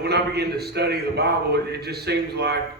when I begin to study the Bible, it just seems like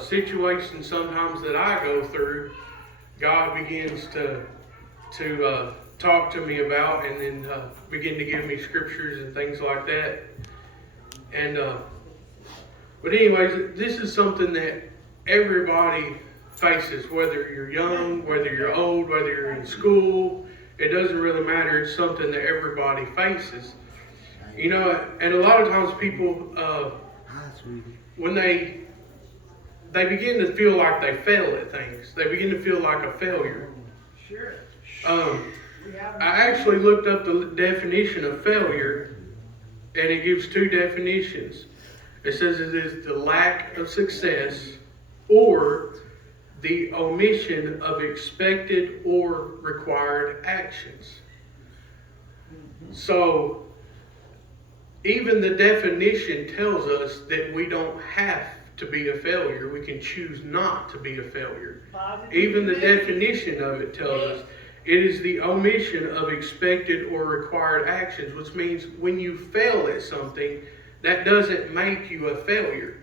situations sometimes that I go through, God begins to talk to me about, and then begin to give me scriptures and things like that. And but anyways, this is something that everybody faces, whether you're young, whether you're old, whether you're in school. It doesn't really matter. It's something that everybody faces. You know, and a lot of times people, when they begin to feel like they fail at things, they begin to feel like a failure. Sure. I actually looked up the definition of failure, and it gives two definitions. It says it is the lack of success or the omission of expected or required actions. So, even the definition tells us that we don't have to be a failure. We can choose not to be a failure. Even the definition of it tells us it is the omission of expected or required actions, which means when you fail at something, that doesn't make you a failure.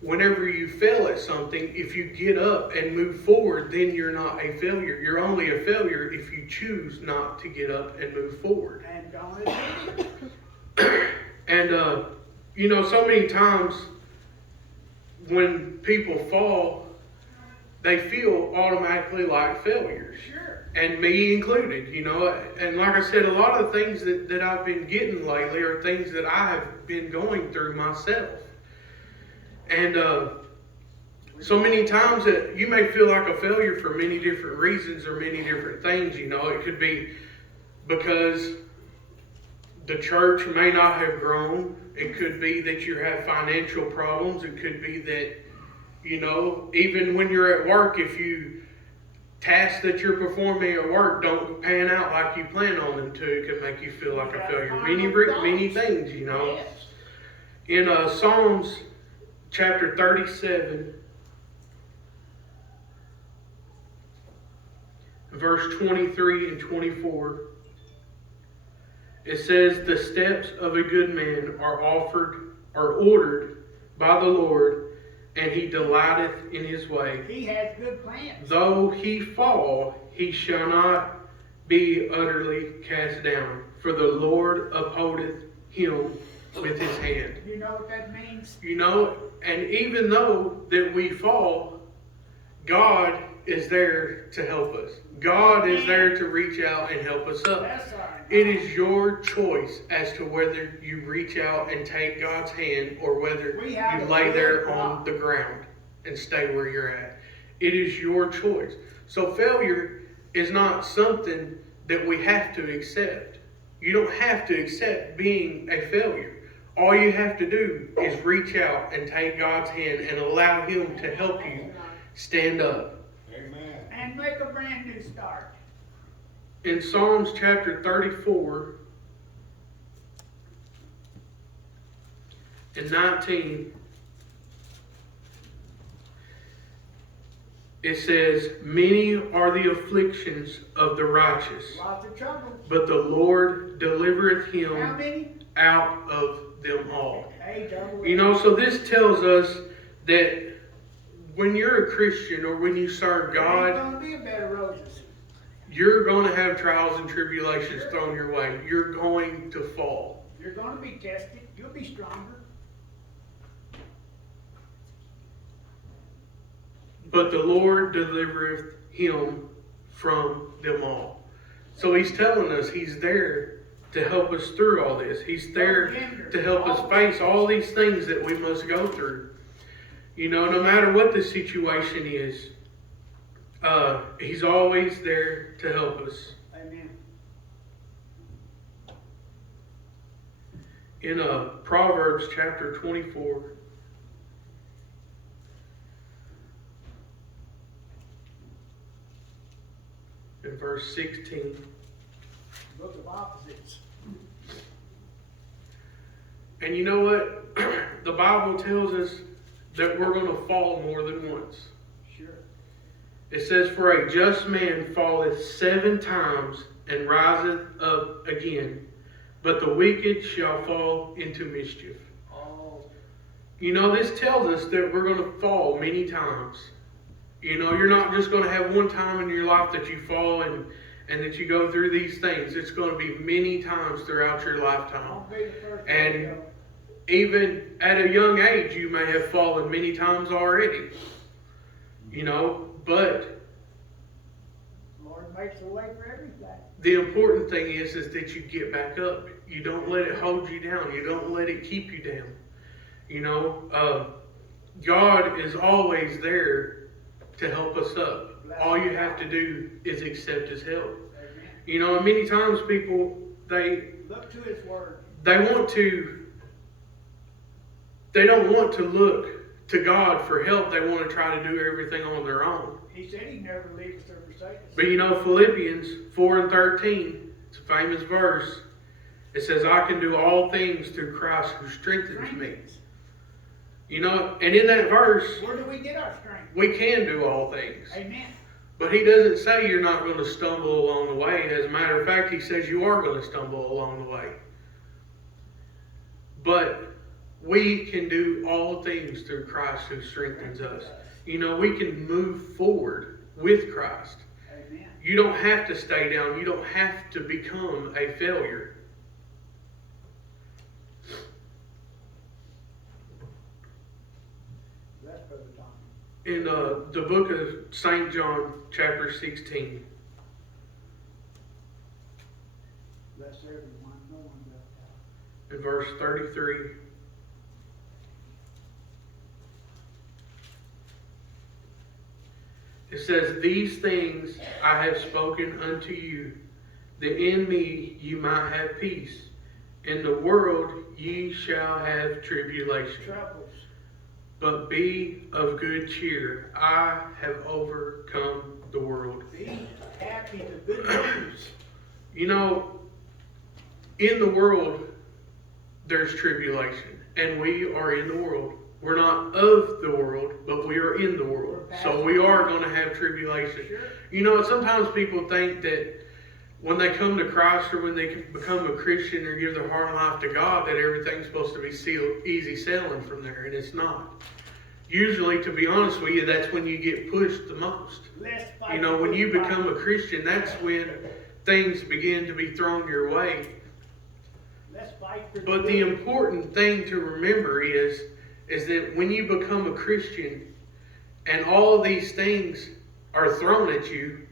Whenever you fail at something, if you get up and move forward, then you're not a failure. You're only a failure if you choose not to get up and move forward. And don't admit it. And, you know, so many times when people fall, they feel automatically like failures. Sure. And me included, you know. And like I said, a lot of things that I've been getting lately are things that I have been going through myself. And so many times that you may feel like a failure for many different reasons or many different things, you know. It could be because the church may not have grown. It could be that you have financial problems. It could be that, you know, even when you're at work, if you tasks that you're performing at work don't pan out like you plan on them to, it can make you feel like a failure. Many things, you know. In Psalms chapter 37, verse 23 and 24, it says, "The steps of a good man are ordered by the Lord, and he delighteth in his way. He has good plans. Though he fall, he shall not be utterly cast down, for the Lord upholdeth him with his hand." You know what that means? You know, and even though that we fall, God is there to help us. God is there to reach out and help us up. That's all right. It is your choice as to whether you reach out and take God's hand or whether you lay there on the ground and stay where you're at. It is your choice. So failure is not something that we have to accept. You don't have to accept being a failure. All you have to do is reach out and take God's hand and allow Him to help you stand up. Amen. And make a brand new start. In Psalms chapter 34 and 19, it says, "Many are the afflictions of the righteous, Lots of trouble. but the Lord delivereth How him many? out of them all." Hey, double. You know, so this tells us that when you're a Christian or when you serve There God, ain't gonna be a bed of roses. you're going to have trials and tribulations thrown your way. You're going to fall. You're gonna be tested. You'll be stronger. But the Lord delivereth him from them all. So He's telling us He's there to help us through all this. He's there to help us face all these things that we must go through. You know, no matter what the situation is, He's always there to help us. Amen. In Proverbs chapter 24, in verse 16, Book of opposites. and you know what? The Bible tells us that we're going to fall more than once. Sure. It says, "For a just man falleth 7 times and riseth up again, but the wicked shall fall into mischief." Oh, You know, this tells us that we're going to fall many times. You know, you're not just going to have one time in your life that you fall and that you go through these things. It's going to be many times throughout your lifetime. I'll be the first one And to go. even at a young age, you may have fallen many times already. You know, but Lord makes a way for everything. the important thing is that you get back up. You don't let it hold you down. You don't let it keep you down. You know, God is always there to help us up. All you have to do is accept His help. Amen. You know, and many times people, they Look to His word. they don't want to look to God for help. They want to try to do everything on their own. He said He'd never leave us or forsake us. But you know, Philippians 4:13, it's a famous verse. It says, I can do all things through Christ who strengthens me. You know, and in that verse, Where do we get our strength? we can do all things. Amen. But He doesn't say you're not going to stumble along the way. As a matter of fact, He says you are going to stumble along the way. But we can do all things through Christ who strengthens us. You know, we can move forward with Christ. Amen. You don't have to stay down. You don't have to become a failure. That's Brother Tom. In the book of St. John, chapter 16, Bless everyone. No one left out. in verse 33, it says, These things I have spoken unto you, that in me you might have peace. In the world ye shall have tribulation. Troubles. But be of good cheer. I have overcome the world. Be happy. The good news. You know, in the world, there's tribulation. And we are in the world. We're not of the world, but we are in the world. So we are going to have tribulation. Sure. You know, sometimes people think that when they come to Christ or when they become a Christian or give their heart and life to God, that everything's supposed to be easy sailing from there, and it's not. Usually, to be honest with you, that's when you get pushed the most. Let's fight. You know, when the you good become fight. a Christian, that's when things begin to be thrown your way. Let's fight for But the good. important thing to remember is that when you become a Christian and all of these things are thrown at you,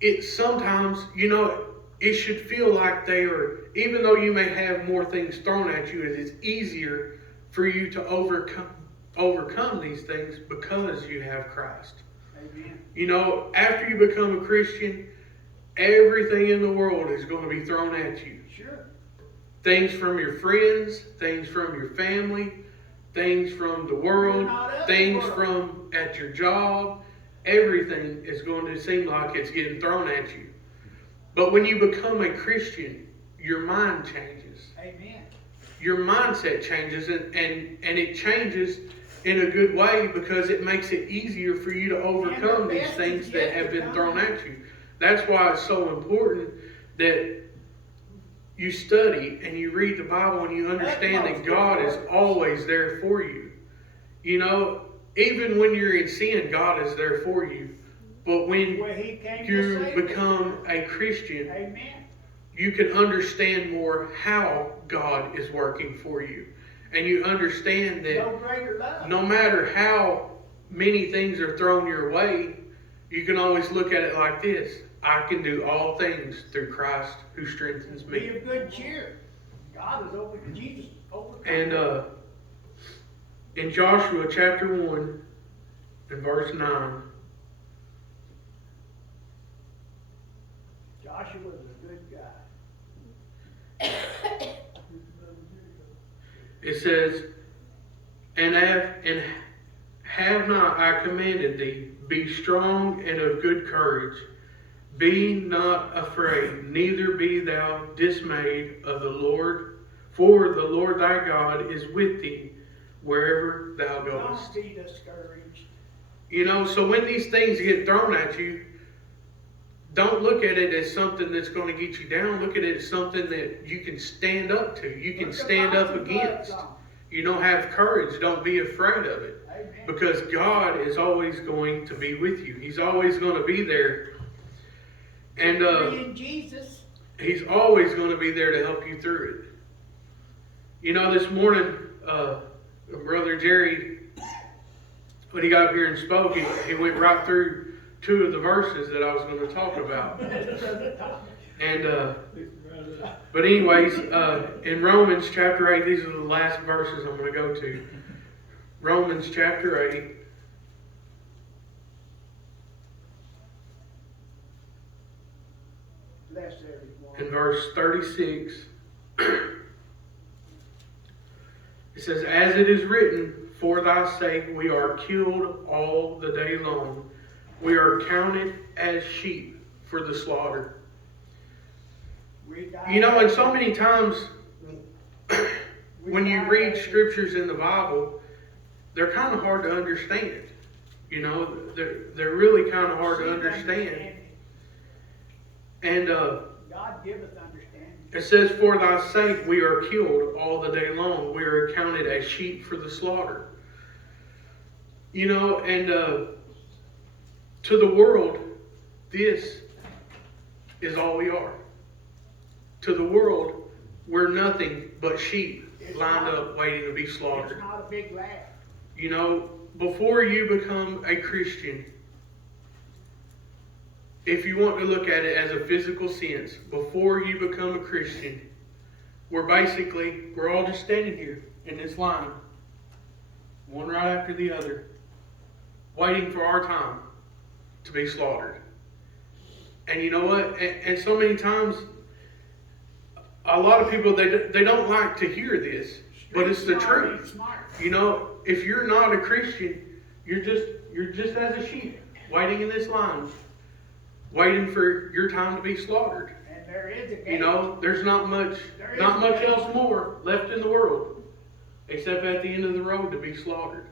it sometimes, you know, it should feel like they are, even though you may have more things thrown at you, it's easier for you to overcome these things because you have Christ. Amen. You know, after you become a Christian, everything in the world is going to be thrown at you. Sure. Things from your friends, things from your family, things from the world, things from at your job. Everything is going to seem like it's getting thrown at you. But when you become a Christian, your mind changes. Amen. Your mindset changes, and it changes in a good way because it makes it easier for you to overcome these things that have been thrown at you. That's why it's so important that you study and you read the Bible and you understand that God is always there for you. You know, even when you're in sin, God is there for you. But when Well, He came to you save us. become a Christian, Amen. you can understand more how God is working for you. And you understand that No greater love. no matter how many things are thrown your way, you can always look at it like this. I can do all things through Christ who strengthens Be me. of good cheer. God is over. Jesus overcome. And in Joshua chapter 1 and verse 9, Joshua was a good guy. it says, And have not I commanded thee, be strong and of good courage. Be not afraid, neither be thou dismayed of the Lord, for the Lord thy God is with thee wherever thou goest. Don't be discouraged. You know, so when these things get thrown at you, don't look at it as something that's going to get you down. Look at it as something that you can stand up to. You can stand up against. You know, have courage. Don't be afraid of it. Amen. Because God is always going to be with you. He's always going to be there. And in Jesus. He's always going to be there to help you through it. You know, this morning, Brother Jerry, when he got up here and spoke, he went right through 2 of the verses that I was going to talk about. And but anyways, in Romans chapter 8, these are the last verses I'm going to go to. Romans chapter 8. Bless everyone. In verse 36, it says, "As it is written, for thy sake we are killed all the day long. We are counted as sheep for the slaughter." You know, and so many times when you read scriptures in the Bible, they're kind of hard to understand. You know, they're really kind of hard to understand. And God giveth understanding. it says, "For thy sake we are killed all the day long. We are counted as sheep for the slaughter." You know, and to the world, this is all we are. To the world, we're nothing but sheep lined up waiting to be slaughtered. It's not a big laugh. You know, before you become a Christian, if you want to look at it as a physical sense, before you become a Christian, we're all just standing here in this line, one right after the other, waiting for our time to be slaughtered. And you know what? And so many times, a lot of people, they don't like to hear this, but it's the truth. You know, if you're not a Christian, you're just as a sheep, waiting in this line, waiting for your time to be slaughtered. And there is a gate. You know, there's not much else more left in the world, except at the end of the road to be slaughtered.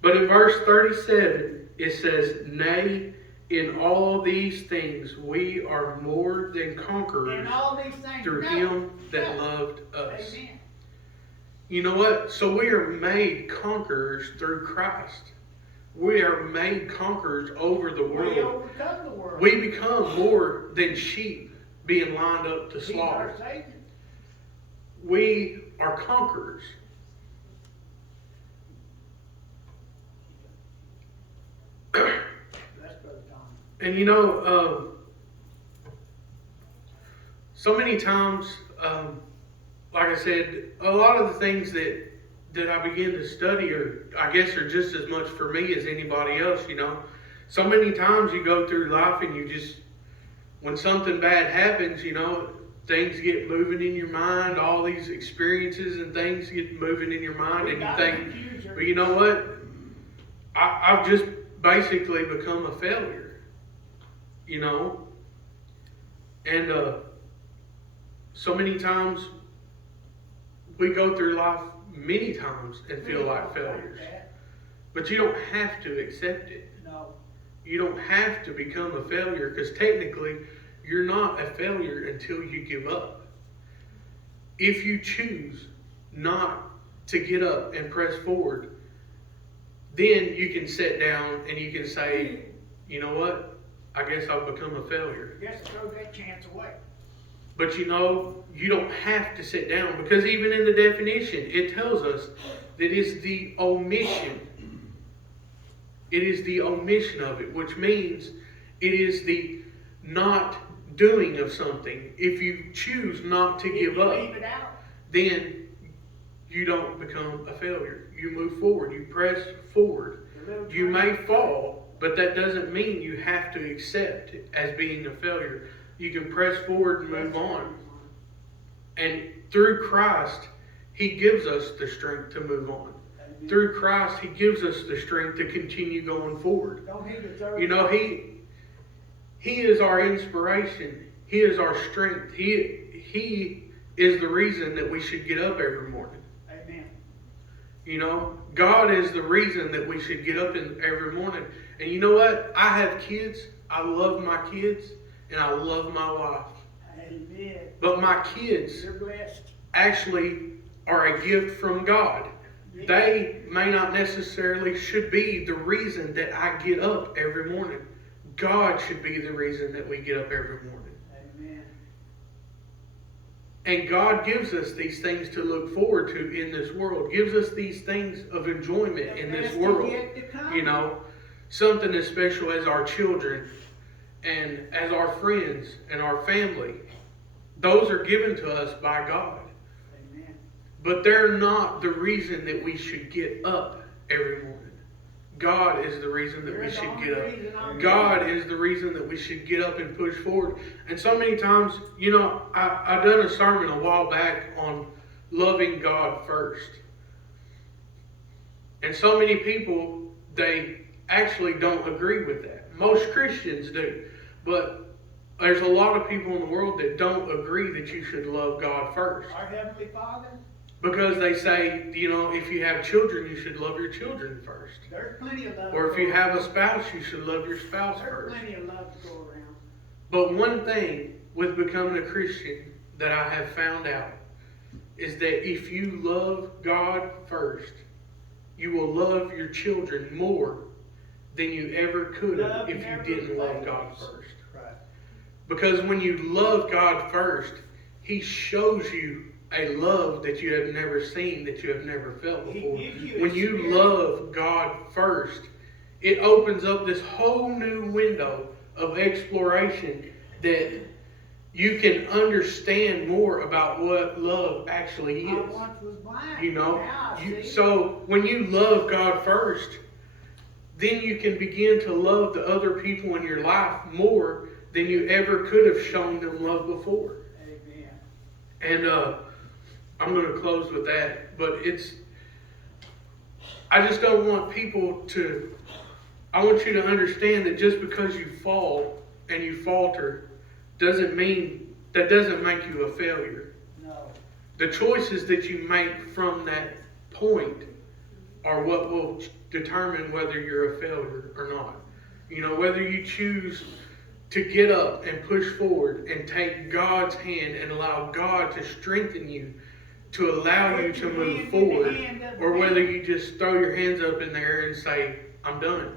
But in verse 37, it says, "Nay, in all these things we are more than conquerors In all these things, through Him that loved us." Amen. You know what? So we are made conquerors through Christ. We are made conquerors over the We world. overcome the world. We become more than sheep being lined up to He's slaughter. our Savior. We are conquerors. Bless Brother Tom. And you know, so many times, like I said, a lot of the things that I begin to study are just as much for me as anybody else, you know. So many times you go through life and when something bad happens, you know, things get moving in your mind, all these experiences and things get moving in your mind, and you think, well, you know what? I've just basically become a failure, you know. And so many times we go through life many times and feel like failures. But you don't have to accept it. No. You don't have to become a failure, because technically you're not a failure until you give up. If you choose not to get up and press forward, then you can sit down and you can say, you know what? I guess I've become a failure. Just throw that chance away. But you know, you don't have to sit down, because even in the definition, it tells us that it's the omission. It is the omission of it, which means it is the not doing of something. If you choose not to give up, leave it out, then you don't become a failure. You move forward. You press forward. You may fall, but that doesn't mean you have to accept it as being a failure. You can press forward and move on. And through Christ, He gives us the strength to move on. Through Christ, He gives us the strength to continue going forward. You know, He is our inspiration. He is our strength. He is the reason that we should get up every morning. Amen. You know, God is the reason that we should get up every morning. And you know what? I have kids. I love my kids and I love my wife. Amen. But my kids You're blessed. actually are a gift from God. They may not necessarily should be the reason that I get up every morning. God should be the reason that we get up every morning. Amen. And God gives us these things to look forward to in this world. Gives us these things of enjoyment in this world. You know, something as special as our children and as our friends and our family. Those are given to us by God. Amen. But they're not the reason that we should get up every morning. God is the reason that we should get up. God is the reason that we should get up and push forward. And so many times, you know, I done a sermon a while back on loving God first. And so many people, they actually don't agree with that. Most Christians do. But there's a lot of people in the world that don't agree that you should love God first. Our Heavenly Father. Because they say, you know, if you have children, you should love your children first. There's plenty of love. Or if you have a spouse, you should love your spouse There's first. plenty of love to go around. But one thing with becoming a Christian that I have found out is that if you love God first, you will love your children more than you ever could have if you didn't love God first. Right. Because when you love God first, He shows you a love that you have never seen, that you have never felt before. When you love God first, it opens up this whole new window of exploration that you can understand more about what love actually I is. once was blind. You know, Now I see. so when you love God first, then you can begin to love the other people in your life more than you ever could have shown them love before. Amen. And I'm going to close with that, but I just don't want people to, I want you to understand that just because you fall and you falter doesn't mean, that doesn't make you a failure. No. The choices that you make from that point are what will determine whether you're a failure or not. You know, whether you choose to get up and push forward and take God's hand and allow God to strengthen you to allow you to move forward, or whether you just throw your hands up in there and say, I'm done.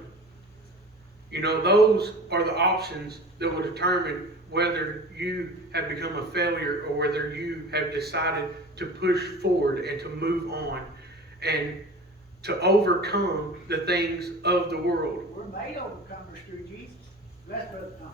You know, those are the options that will determine whether you have become a failure or whether you have decided to push forward and to move on and to overcome the things of the world. We're made overcomers through Jesus. That's Brother Tom.